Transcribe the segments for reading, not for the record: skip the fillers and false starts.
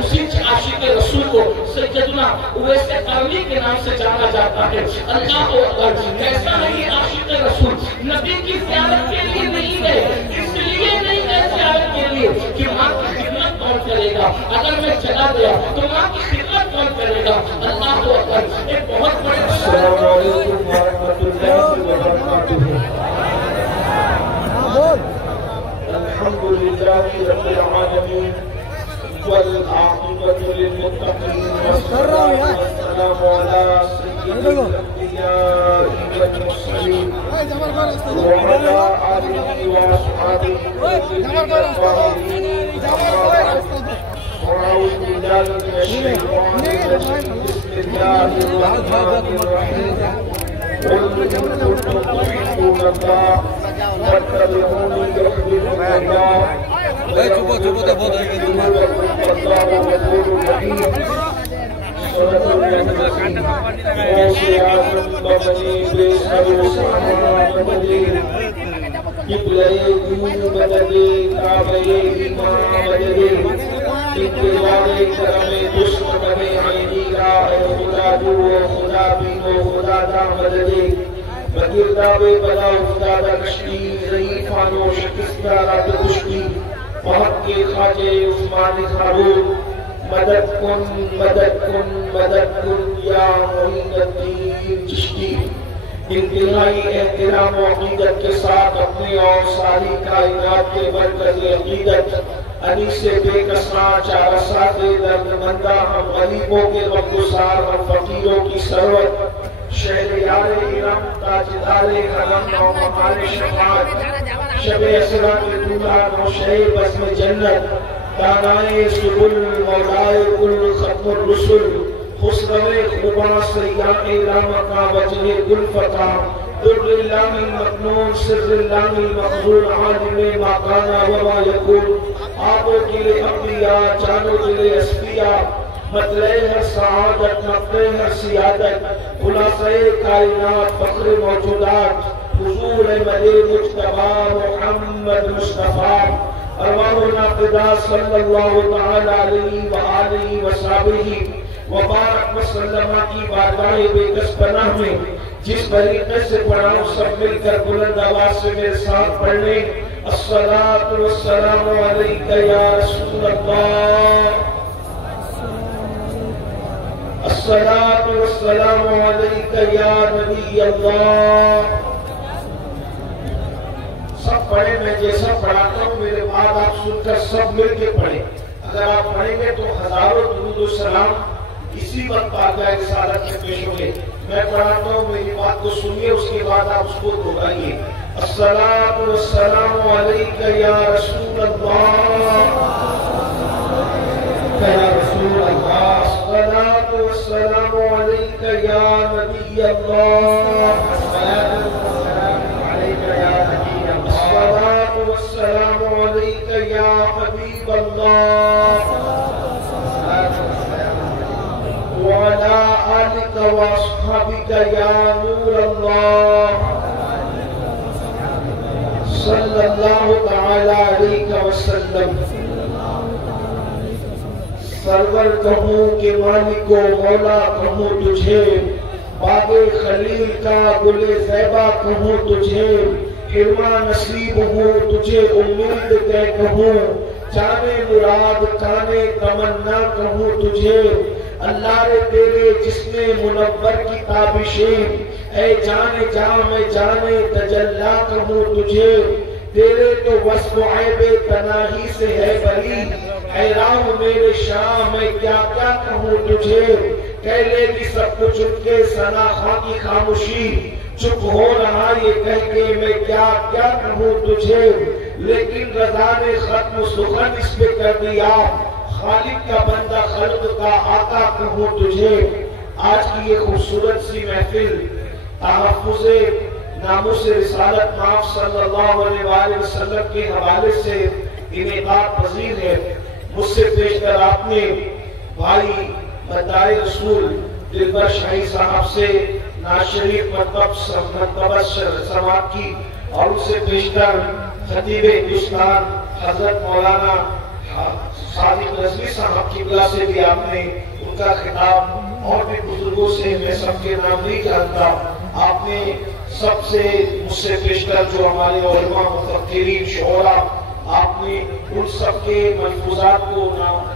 اسی عاشق رسول کو سیدنا اویس قرنی کے نام سے جانا جاتا ہے۔ اللہ اکبر، کیسا ہے یہ عاشق رسول؟ نبی کی زیارت کے لیے نہیں گئے، اس لیے نہیں گئے زیارت کے لیے کہ ماں کی خدمت کون کرے گا، اگر میں چلا گیا تو ماں کی خدمت کون کرے گا۔ اللہ اکبر، ایک بہت بڑے السلام علیکم ورحمۃ اللہ وبرکاتہ۔ الحمد للہ رب العالمین والعاقبۃ للمتقین والصلاة والسلام علی سید الانبیاء والمرسلین وعلی آلہ واصحابہ وأعوذ بالله من الشيطان الرجيم بسم الله الرحمن الرحيم قل إن كنتم تحبون الله فاتبعوني يحببكم الله بگرداب بلا افتادہ کشتی ضعیفانو شکستہ رات کشتی وحق کے خواجہ عثمان خاروق مدد کن مدد کن مدد کن یا معین الدین چشتی۔ انتہائی احترام و عقیدت کے ساتھ اپنے اور ساری کائنات کے مرکز عقیدت انیس بے کساں چار ساتھ درد مندہ ہم غریبوں کے غمگسار ہم فقیروں کی سرورت شہریار ارم تاجدار حرم و مقام شفاعت شب اسرا کے دولہ نوشہ بزم جنت دانائے سبل مولائے کل ختم الرسل خسرو خوبا سیاق رامقا وجہ گل فتح در اللہ المکنون سر اللہ المخزون عالم ما کانا وما یکون آبو گلے انبیاء جانو گلے اسفیاء مطلع ہر سعادت مقتع ہر سیادت خلاصہ کائنات فخر موجودات حضور ملے مجتبہ محمد مصطفیٰ ارواحنا فدا صلی اللہ تعالی علیہ وآلہ وصحبہ وبارک وسلم کی بارگاہ بے کس پناہ میں جس طریقے سے پڑھاؤں سب مل کر بلند آواز سے میرے ساتھ پڑھنے الصلاة والسلام علیکہ یا رسول اللہ، الصلاة والسلام علیکہ یا نبی اللہ۔ سب پڑھیں، میں جیسا پڑھاتا ہوں میرے بعد آپ سن کر سب مل کے پڑھیں۔ اگر آپ پڑھیں گے تو ہزاروں درود و سلام اسی وقت بارگاہ رسالت میں پیش ہوں گے۔ میں پڑھاتا ہوں، میری بات کو سنیے، اس کے بعد آپ اس کو دہرائیے۔ الصلاة والسلام علیکہ یا رسول اللہ، یا رسول اللہ، الصلاة والسلام علیکہ یا نبی اللہ، الصلاة والسلام علیکہ یا حبیب اللہ، وعلى آلك وأصحابك يا نور الله صلی اللہ تعالی علیہ وسلم۔ سرور کہوں کہ مالک و مولا کہوں تجھے، باغ خلیل کا گل زیبا کہوں تجھے، حرمہ نصیب ہوں تجھے امید کہ کہوں، جانے مراد کانے تمنا کہوں تجھے، اللہ رے تیرے جسم منور کی تابشیں، اے جانے جا میں جانے تجلا کہوں تجھے، تیرے تو وصف عیب تناہی سے ہے بری، اے راہ میرے شاہ میں کیا کیا کہوں تجھے، کہہ لے گی سب کچھ ان کے ثنا خواہ کی خاموشی، چپ ہو رہا یہ کہہ کے میں کیا کیا کہوں تجھے، لیکن رضا نے ختم سخن اس پہ کر دیا، خالق کا بندہ خلق کا آقا کہوں تجھے۔ آج کی یہ خوبصورت سی محفل تحفظ ناموس رسالت مآب صلی اللہ علیہ وآلہ وسلم کے حوالے سے انعقاد پذیر ہے۔ مجھ سے پیش کر آپ نے بھائی مدعی رسول دلبر شاہی صاحب سے نعت شریف مرتبہ سماعت کی، اور اس سے پیش کر خطیب ہندوستان حضرت مولانا صادق رضوی صاحب قبلہ سے بھی آپ نے ان کا خطاب، اور بھی بزرگوں سے میں سب کے نام نہیں جانتا، آپ نے سب سے مجھ سے پیشتر جو ہمارے علماء مفکرین شعراء، آپ نے ان سب کے ملفوظات کو،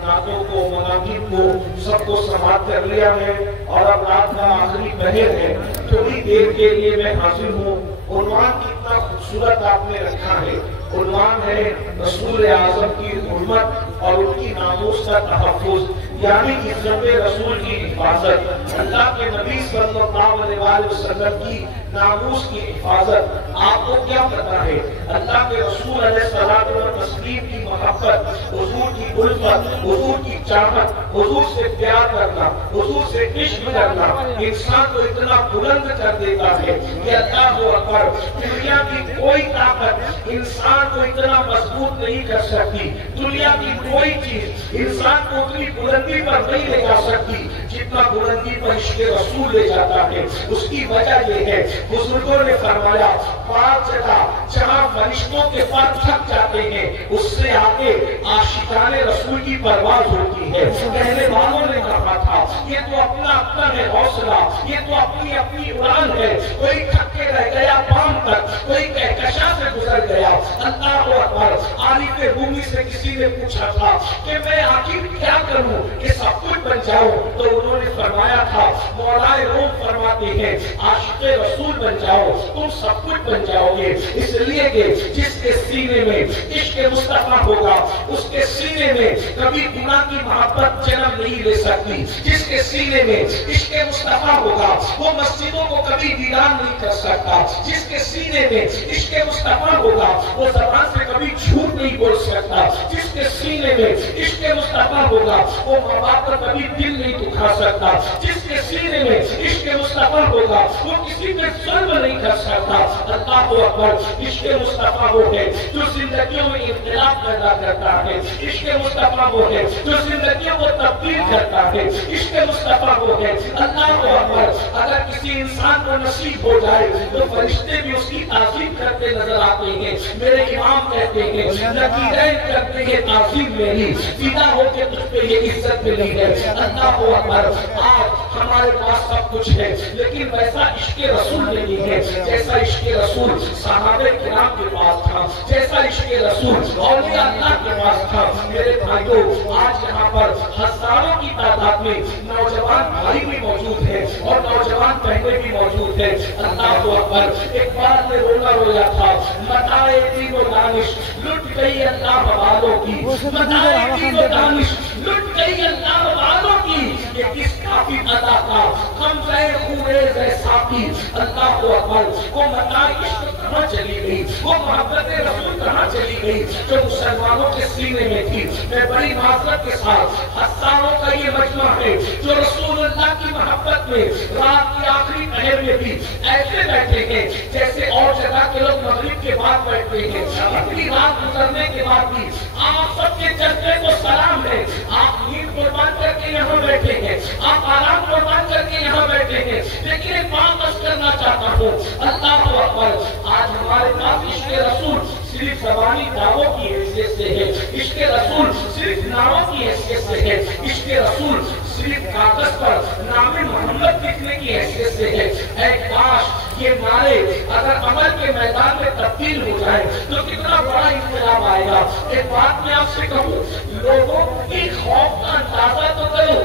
نعتوں کو، مناقب کو سب کو سماعت کر لیا ہے، اور اب رات کا آخری پہر ہے، تھوڑی دیر کے لیے میں حاضر ہوں۔ عنوان کتنا خوبصورت آپ نے رکھا ہے، عنوان ہے رسول اعظم کی حرمت اور ان کی ناموس کا تحفظ، یعنی عزت رسول کی حفاظت، اللہ کے نبی صلی اللہ علیہ وسلم کی ناموس کی حفاظت۔ آپ کو کیا پتا ہے اللہ کے رسول علیہ الصلوۃ والتسلیم کی محبت، حضور کی الفت، حضور کی چاہت، حضور سے پیار کرنا، حضور سے عشق کرنا انسان کو اتنا بلند کر دیتا ہے کہ اللہ اکبر، دنیا کی کوئی طاقت انسان کو اتنا مضبوط نہیں کر سکتی، دنیا کی کوئی چیز انسان کو اتنی بلندی پر نہیں لے جا سکتی جتنا بلندی پر عشق رسول لے جاتا ہے۔ اس کی وجہ یہ ہے، بزرگوں نے فرمایا 5 جگہ جہاں فرشتوں کے پر تھک جاتے ہیں، اس سے آگے عاشقان رسول کی پرواز ہوتی ہے۔ کہنے والوں نے کہا تھا یہ تو اپنا ہے حوصلہ، یہ تو اپنی اڑان ہے، کوئی تھک کے رہ گیا پام تک، کوئی کہکشاں سے گزر گیا۔ اللہ اکبر، عارف رومی سے کسی نے پوچھا تھا کہ میں آخر کیا کروں کہ سب کچھ بن جاؤں، تو انہوں نے فرمایا تھا مولا روم فرماتے ہیں عاشق رسول بن جاؤ، تم سب کچھ بن جاؤ گے، اس لیے کہ جس کے سینے میں عشق مصطفیٰ ہوگا اس کے سینے میں کبھی گناہ کی محبت جنم نہیں لے سکتی، جس کے سینے میں عشق مصطفیٰ ہوگا وہ مسجدوں کو کبھی ویران نہیں کر سکتا، جس کے سینے میں عشق مصطفیٰ ہوگا وہ زبان سے کبھی جھوٹ نہیں بول سکتا، جس کے سینے میں عشق مصطفیٰ ہوگا وہ ماں باپ پر کبھی دل نہیں دکھا سکتا، جس کے سینے میں عشق مصطفیٰ ہوگا وہ کسی پہ ظلم نہیں کر سکتا۔ اللہ اکبر، عشق مصطفیٰ وہ ہے جو زندگیوں میں انقلاب پیدا کرتا ہے، عشق مصطفیٰ وہ ہے جو زندگیوں کو تبدیل کرتا ہے، عشق مصطفیٰ وہ ہے۔ اللہ اکبر، اگر کسی انسان کو نصیب ہو جائے تو فرشتے بھی اس کی تعظیم کرتے نظر آتے ہیں۔ میرے امام کہتے ہیں لکیریں کرتے ہیں تعظیم میری، فدا ہو کے تجھ پہ یہ عزت ملی ہے۔ اللہ اکبر، آج ہمارے پاس سب کچھ ہے لیکن ویسا عشق رسول نہیں ہے جیسا عشق رسول صحابہ کرام کے پاس تھا، جیسا عشق رسول اولیاء اللہ کے پاس تھا۔ میرے بھائیوں، آج یہاں پر ہزاروں کی تعداد میں نوجوان بھائی بھی موجود ہیں اور نوجوان بہنیں بھی موجود ہیں۔ اللہ اکبر، ایک بار میں رویا تھا، متاع دین و دانش لٹ گئی اللہ والوں کی، متاع دین و دانش لٹ گئی اللہ والوں کی، یہ کس کافی ادا کا ہم غیر خوریز ہے ساقی۔ اللہ اکبر، وہ متاع عشق کہاں چلی گئی، وہ محبت رسول کہاں چلی گئی جو مسلمانوں کے سینے میں تھی۔ میں بڑی معذرت کے ساتھ ہزاروں کا یہ مجمع ہے جو رسول اللہ کی محبت میں رات کی آخری پہر میں بھی ایسے بیٹھے ہیں جیسے اور جگہ کے لوگ مغرب کے بعد بیٹھتے ہیں۔ اتنی رات گزرنے کے بعد بھی آپ سب کے جذبے کو سلام ہے، آپ نیند قربان کر کے یہاں بیٹھے ہیں، آپ آرام قربان کر کے یہاں بیٹھے ہیں، لیکن ایک بات بس کرنا چاہتا ہوں، اللہ اکبر، آج ہمارے پاس عشق رسول صرف زبانی دعووں کی حیثیت سے ہے، عشق رسول صرف ناموں کی حیثیت سے ہے، عشق رسول صرف کاغذ پر نام محمد لکھنے کی حیثیت سے ہے۔ اے کاش یہ نعرے اگر عمل کے میدان میں تبدیل ہو جائے تو کتنا بڑا انقلاب آئے گا۔ ایک بات میں آپ سے کہوں، لوگوں کی خوف کا اندازہ تو کرو،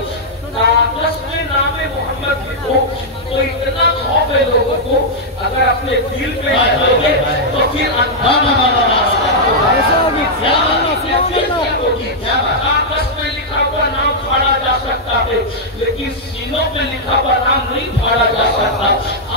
کاغذ میں نام محمد لکھو تو اتنا خوف ہے لوگوں کو، اگر اپنے دل پہ لکھو گے تو پھر کاغذ پہ لکھا ہوا نام پھاڑا جا سکتا ہے لیکن سینوں پہ لکھا ہوا نام نہیں پھاڑا جا سکتا۔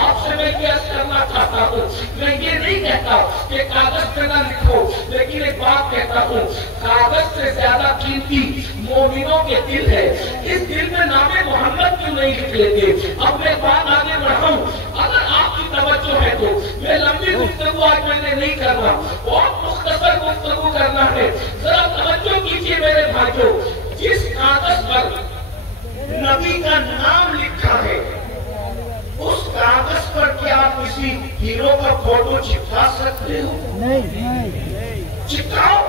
آپ سے میں یہ عرض کرنا چاہتا ہوں، میں یہ نہیں کہتا کہ کاغذ پہ نہ لکھو، لیکن ایک بات کہتا ہوں، کاغذ سے زیادہ قیمتی مومنوں کے دل ہے، اس دل میں نام محمد کیوں نہیں لکھ لیتے؟ اب میں بات آگے بڑھاؤں، اگر آپ کی توجہ ہے تو میں لمبی گفتگو آج میں نے نہیں کرنا، بہت مختصر گفتگو کرنا ہے۔ ذرا توجہ کیجیے میرے بھائیوں، جس کاغذ پر نبی کا نام لکھا ہے اس کاغذ پر کیا آپ کسی ہیرو کا فوٹو چپکا سکتے ہو؟ نہیں، چپکاؤ،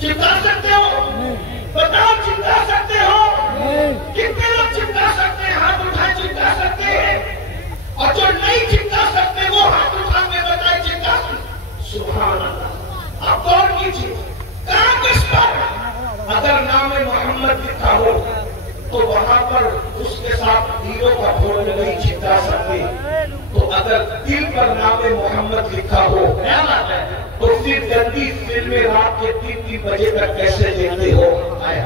चिपका सकते हो? बताओ, चिपका सकते हो? कितने लोग चिपका सकते हैं? हाथ उठाए, चिपका सकते हैं। और जो नहीं चिपका सकते वो हाथ उठा के बताए चिपका। सुभान अल्लाह। आप गौर कीजिए, कहां किस पर अगर नाम मोहम्मद लिखा हो तो वहां पर उसके साथ तीरों का फोड़ नहीं चिपका सकते। तो अगर दिल पर नाम मोहम्मद लिखा हो क्या बात है, तो फिर गंदी फिल्में रात के 3-3 बजे तक कैसे देखते हो?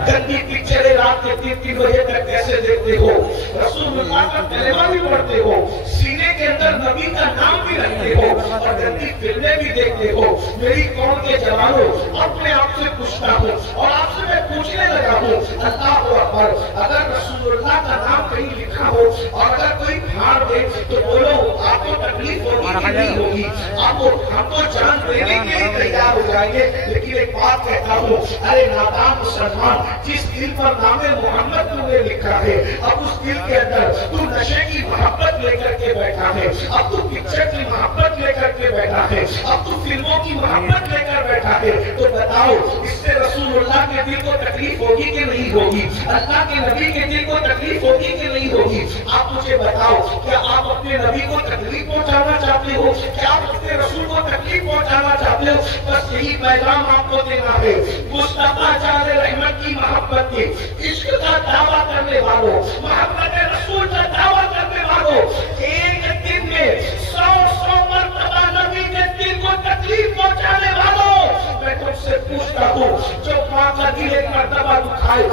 गंदी पिक्चरें रात के 3-3 बजे तक कैसे देखते हो? रसूलुल्लाह का कलेमा भी पढ़ते हो, सीने के अंदर नबी का नाम भी रखते हो और गंदी फिल्में भी देखते हो। मेरी कौम के जवानों, अपने आप से पूछता हूँ और आपसे मैं पूछने लगा हूँ, अल्लाह अकबर, अगर रसूलुल्लाह का नाम कहीं लिखा हो और अगर कोई फाड़ दे तो बोलो आपको तकलीफ होगी कि नहीं होगी? आपको हम तो जान देने के लिए तैयार हो जाएंगे। लेकिन एक बात कहता हूँ, अरे नादान मुसलमान, जिस दिल पर नामे मोहम्मद तुमने लिखा है, अब उस दिल के अंदर तू नशे की मोहब्बत लेकर के बैठा है, अब तू पिक्चर की मोहब्बत लेकर के बैठा है, अब तू फिल्मों की मोहब्बत लेकर बैठा है, तो बताओ इससे रसूलुल्लाह के दिल को तकलीफ होगी कि नहीं होगी? अल्लाह के नबी के दिल को तकलीफ होगी कि नहीं होगी? आप मुझे बताओ, क्या आप अपने नबी को तकलीफ पहुंचाना चाहते हो? क्या आप अपने रसूल को तकलीफ पहुंचाना चाहते हो? बस यही पैगाम आपको देना है। मुस्तफा जाने रहमत की मोहब्बत के इश्क का दावा करने वालों, मोहब्बत रसूल का दावा करने वालों, एक दिन में 100 मरतबा नबी के दिल को तकलीफ पहुंचाने वालों, मैं तुमसे पूछता हूँ, जो माँ का दिल एक मरतबा दुखाए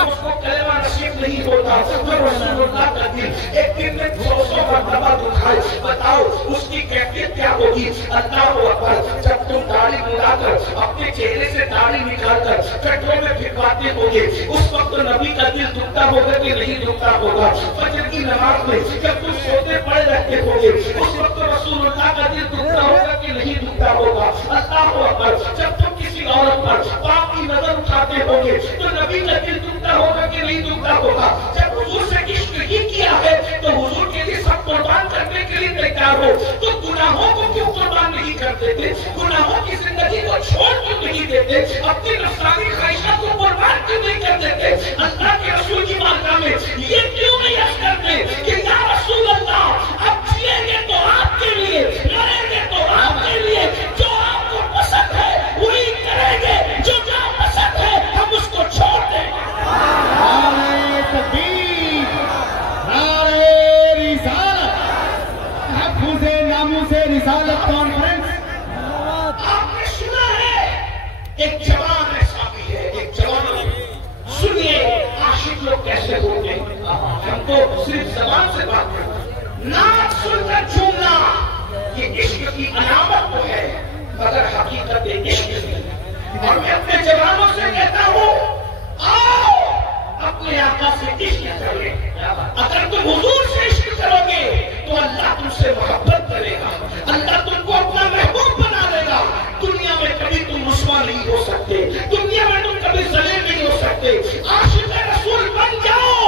उसको कलेमा नसीब नहीं होता, तो रसूलुल्लाह का दिल एक दिन में 100 मरतबा दुखाए, बताओ उसकी कैफियत क्या होगी? अल्लाह अकबर। जब तुम दाढ़ी मुड़ाकर अपने चेहरे से दाढ़ी निकालकर कटोरे में फिरवाते होगे, उस वक्त नबी का दिल दुखता होगा कि नहीं दुखता होगा? फजर की नमाज में जब तुम सोते पड़े रहते होगे, उस वक्त रसूलुल्लाह का दिल दुखता होगा कि नहीं दुखता होगा? अल्लाह अकबर। जब तुम किसी औरत पर पाप की नजर उठाते होगे तो नबी का दिल दुखता होगा कि नहीं दुखता होगा? जब हुजूर से इश्क ही किया है तो हुजूर के लिए सब कुर्बान करने के लिए तैयार हो, तो गुनाहों को क्यों कुर्बान नहीं कर देते? गुनाहों की जिंदगी को छोड़ क्यों नहीं देते? अपनी नफ्सानी ख्वाहिशात को कुर्बान क्यों नहीं कर देते? अल्लाह के रसूल की बारगाह में ये क्यों नहीं अर्ज करते कि या रसूल अल्लाह, अब जिएंगे तो आपके लिए, मरेंगे तो आपके लिए, जो आपको पसंद है वही करेंगे, जो नापसंद है हम उसको छोड़ देंगे। नारे तकबीर, नारे रिसालत, महफूज़े नामूज़े रिसालत कॉन्फ्रेंस। आपने सुना है, एक जवान ऐसा भी है, एक जवान, सुनिए आशिक लोग कैसे होते हैं। हम तो सिर्फ जबान से बात करते, नाक सुनकर झूमना ये इश्क की अलामत तो है, मगर हकीकत इश्क नहीं। और मैं अपने जवानों से कहता हूँ, आओ अपने आका से इश्क करिए। अगर तुम हुजूर से इश्क करोगे तो अल्लाह तुमसे मोहब्बत करेगा, अल्लाह तुमको अपना महबूब बना लेगा। दुनिया में कभी तुम रुस्वा नहीं हो सकते, दुनिया में तुम कभी जलील नहीं हो सकते। आशिक रसूल बन जाओ,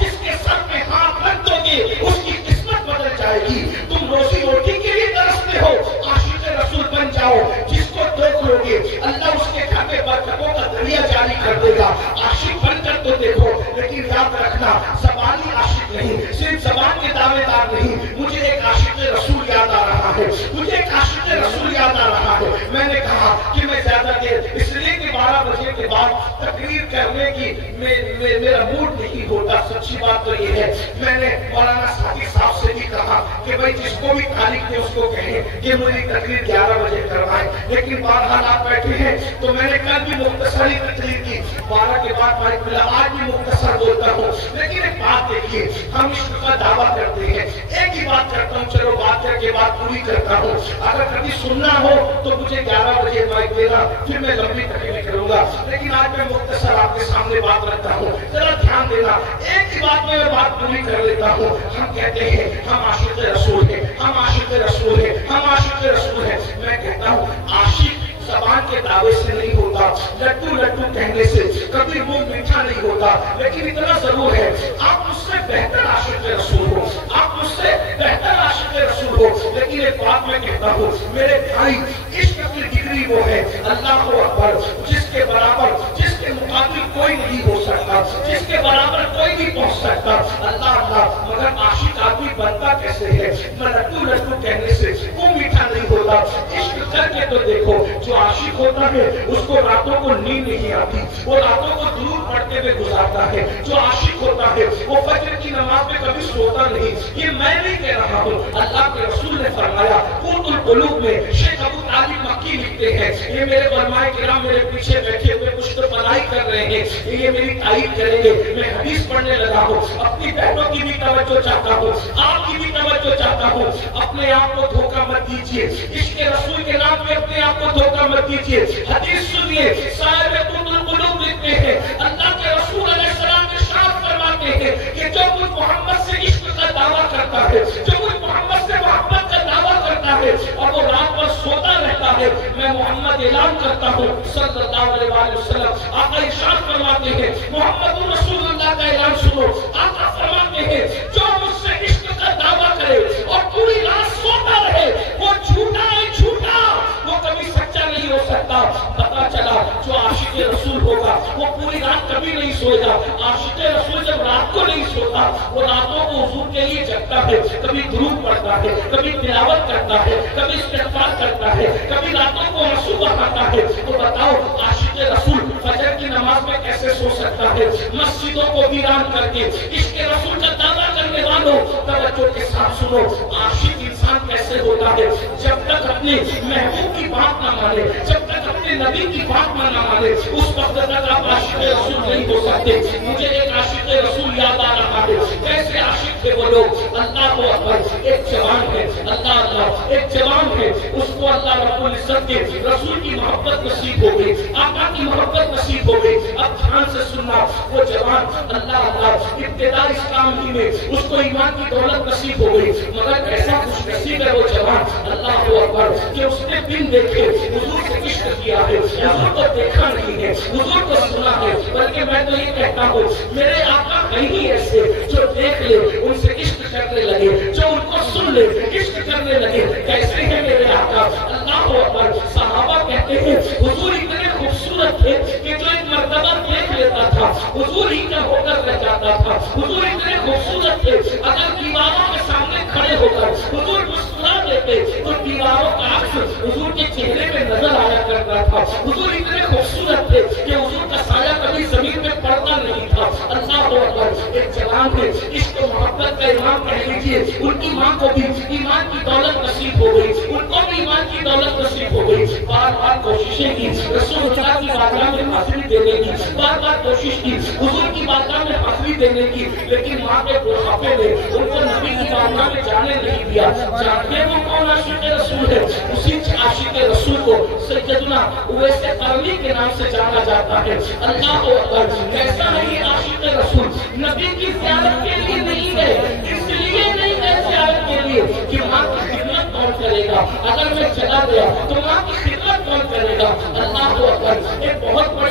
जिसके सर पे हाथ रख दोगे उसकी किस्मत बदल जाएगी। तुम रोजी रोटी के लिए तरसते हो, आशिक रसूल बन जाओ, जिसको देख लोगे अल्लाह उसके घर में बरकतों का दरिया जारी कर देगा। आशिक बनकर तो देखो, लेकिन याद रखना ज़बानी आशिक नहीं, सिर्फ ज़बान के दावेदार नहीं। मुझे एक आशिक रसूल याद आ रहा है, मुझे एक आशिक रसूल याद आ रहा है। मैंने कहा कि मैं ज्यादा देर इसलिए कि 12 बजे के बाद तकरीर करने की मेरा मूड नहीं होता। सच्ची बात तो ये है, मैंने मौलाना साथी साहब से भी कहा कि भाई जिसको भी तारीख दे उसको कहें कि मेरी तकरीर 11 बजे करवाएं, लेकिन बहरहाल आप बैठे हैं तो मैंने कल भी मुख्तसरी तकरीर की, 12 के बाद माइक मिला, आज भी मुख्तसर बोलता हूँ। लेकिन एक बात देखिए, हम इश्क का दावा करते हैं, एक ही बात करता हूँ, चलो बात करके बात पूरी करता हूँ। अगर कभी सुनना हो तो मुझे 11 बजे माइक देना, फिर मैं लंबी तकरीर करूंगा। लेकिन आज मैं मुख्तसर आपके सामने बात रखता हूँ, जरा ध्यान देना। एक ही बात में मैं बात पूरी कर लेता हूँ। हम कहते हैं हम आशिक रसूल हैं, हम आशिक रसूल हैं, हम आशिक रसूल हैं। मैं कहता हूँ आशिक ज़बान के दावे से नहीं होता, लड्डू लड्डू कहने से कभी मुंह मीठा नहीं होता। लेकिन इतना जरूर है, आप मुझसे बेहतर आशिक रसूल हो, आप मुझसे बेहतर आशिक रसूल हो। लेकिन एक बात मैं कहता हूँ मेरे भाई, इश्क की डिग्री वो है, अल्लाह अकबर, जिस जिसके बराबर जिसके मुकाबिल कोई नहीं हो सकता, जिसके बराबर कोई नहीं पहुंच सकता। अल्लाह अल्लाह, मगर आशिक आदमी बनता कैसे है? लड्डू लड्डू कहने से वो मीठा नहीं होता। इश्क करके तो देखो, जो आशिक होता है उसको रातों को नींद नहीं आती, वो रातों को दुरूद पढ़ते हुए गुजारता है। जो आशिक होता है वो फजर की नमाज में कभी सोता नहीं। ये मैं नहीं कह रहा हूँ, अल्लाह के रसूल ने फरमाया। क़ुर्तुल क़ुलूब में शेख अबू तालिब मक्की लिखते हैं, ये मेरे उलमाए किराम मेरे पीछे बैठे हुए कुछ तो पढ़ाई कर रहे हैं, ये मेरी तारीफ करेंगे। मैं हदीस पढ़ने लगा हूँ, अपनी बहनों की भी तवज्जो चाहता हूँ, आपकी भी तवज्जो चाहता हूँ। अपने आप को धोखा मत दीजिए, इश्क रसूल के नाम पे अपने आप को धोखा मत दीजिए। हदीस सुनिए, साहिब क़ुर्तुल क़ुलूब लिखते हैं, अल्लाह के रसूल अलैहिस्सलाम इरशाद फरमाते हैं कि जो कोई मोहम्मद से इश्क का दावा करता है, जो कोई मोहम्मद से मोहब्बत का दावा करता है और वो रात भर सोता रहता है, मैं मोहम्मद ऐलान करता हूँ सल्लल्लाहु अलैहि वसल्लम। आका इरशाद फरमाते हैं, मोहम्मद रसूलुल्लाह का ऐलान सुनो। आका फरमाते हैं, जो मुझसे इश्क का दावा करे और पूरी रात सोता रहे, वो झूठा है, झूठा, वो कभी सच्चा नहीं हो सकता। पता चला जो आशिक रसूल होगा वो पूरी रात कभी नहीं सोएगा। आशिक रसूल जब रात को नहीं सोता, वो रातों को हुजूर के लिए जगता है, कभी दुरूद पढ़ता है, कभी तिलावत करता है, कभी इस्तिग़फ़ार करता है, कभी रातों को आंसू बहाता है। तो बताओ आशिक रसूल फजर की नमाज में कैसे सो सकता है? मस्जिदों को वीरान करके इश्क रसूल का दावा करने वालों तवज्जो के साथ सुनो, आशिक इंसान कैसे होता है? जब तक अपने महबूब की बात ना माने, जब तक अपने नबी की बात ना माने, उस वक्त तक आप आशिक रसूल नहीं हो सकते। मुझे एक आशिक रसूल याद आ रहा है, कैसे आशिक थे वो लोग। अल्लाह को अकबर, एक जवान है, अल्लाह अल्लाह, एक जवान है, उसको अल्लाह रब्बुल इज्जत के रसूल की मोहब्बत नसीब हो गई, आका की मोहब्बत नसीब हो गई। अब ध्यान से सुनना, वो जवान अल्लाह अल्लाह इब्तिदा इस्लाम ही में उसको ईमान की दौलत नसीब हो गई, मगर ऐसा खुश नसीब है वो जवान अल्लाह को अकबर कि उसने बिन देखे हुजूर से इश्क किया है। हुजूर को देखा नहीं है, हुजूर को सुना है, बल्कि मैं तो ये कहता हूँ मेरे आका कहीं ऐसे जो देख ले उनसे इश्क करने लगे, जो उनको सुन ले इश्क करने लगे। कैसे है मेरे आका? अल्लाह को अकबर। सहाबा कहते हैं हुजूर इतने खूबसूरत थे कि जो एक मर्तबा देख लेता था हुजूर ही का होकर रह जाता था। हुजूर इतने खूबसूरत थे, अगर दीवारों के सामने खड़े होकर हुजूर मुस्कुरा देते तो दीवारों का अक्स हुजूर के चेहरे में नजर आया करता था। हुजूर इतने खूबसूरत थे कि हुजूर का साया कभी जमीन में पड़ता नहीं था। अल्लाह को अकबर। एक जवान थे, इश्क मोहब्बत का इमाम कह लीजिए, उनकी माँ को भी ईमान की दौलत नसीब हो गई, उनको भी ईमान की दौलत नसीब हो गई। बार बार कोशिशें की रसूलुल्लाह की बारगाह में हाजिरी देने की, बार बार कोशिश की हुजूर की बारगाह में हाजिरी देने की, लेकिन माँ के बुढ़ापे ने उनको नबी की बारगाह में जाने नहीं दिया। जानते वो कौन आशिक रसूल है? उसी आशिक रसूल को सैयदना उवैस करनी के नाम से जाना जाता है। अल्लाह को अकबर। कैसा है ये आशिक रसूल? नबी की ज़ियारत के लिए नहीं गए, इसलिए नहीं गए ज़ियारत के लिए कि माँ की खिदमत कौन करेगा? अगर मैं चला गया तो माँ की खिदमत कौन करेगा? अल्लाह को अकबर। एक बहुत बड़े